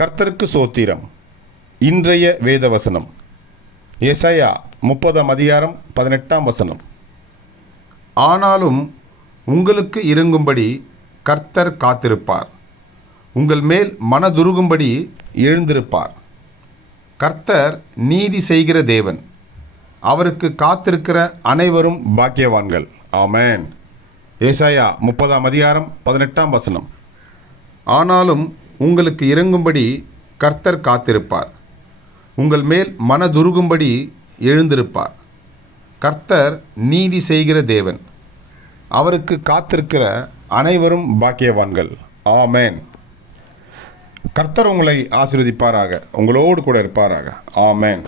கர்த்தருக்கு சோத்திரம். இன்றைய வேத வசனம் எசையா முப்பதாம் அதிகாரம் பதினெட்டாம் வசனம். ஆனாலும் உங்களுக்கு இறங்கும்படி கர்த்தர் காத்திருப்பார். உங்கள் மேல் மனதுருகும்படி எழுந்திருப்பார். கர்த்தர் நீதி செய்கிற தேவன். அவருக்கு காத்திருக்கிற அனைவரும் பாக்கியவான்கள். ஆமேன். ஏசாயா முப்பதாம் அதிகாரம் பதினெட்டாம் வசனம். ஆனாலும் உங்களுக்கு இறங்கும்படி கர்த்தர் காத்திருப்பார். உங்கள் மேல் மனதுருகும்படி எழுந்திருப்பார். கர்த்தர் நீதி செய்கிற தேவன். அவருக்கு காத்திருக்கிற அனைவரும் பாக்கியவான்கள். ஆமேன். கர்த்தர் உங்களை ஆசிர்வதிப்பாராக. உங்களோடு கூட இருப்பாராக. ஆமேன்.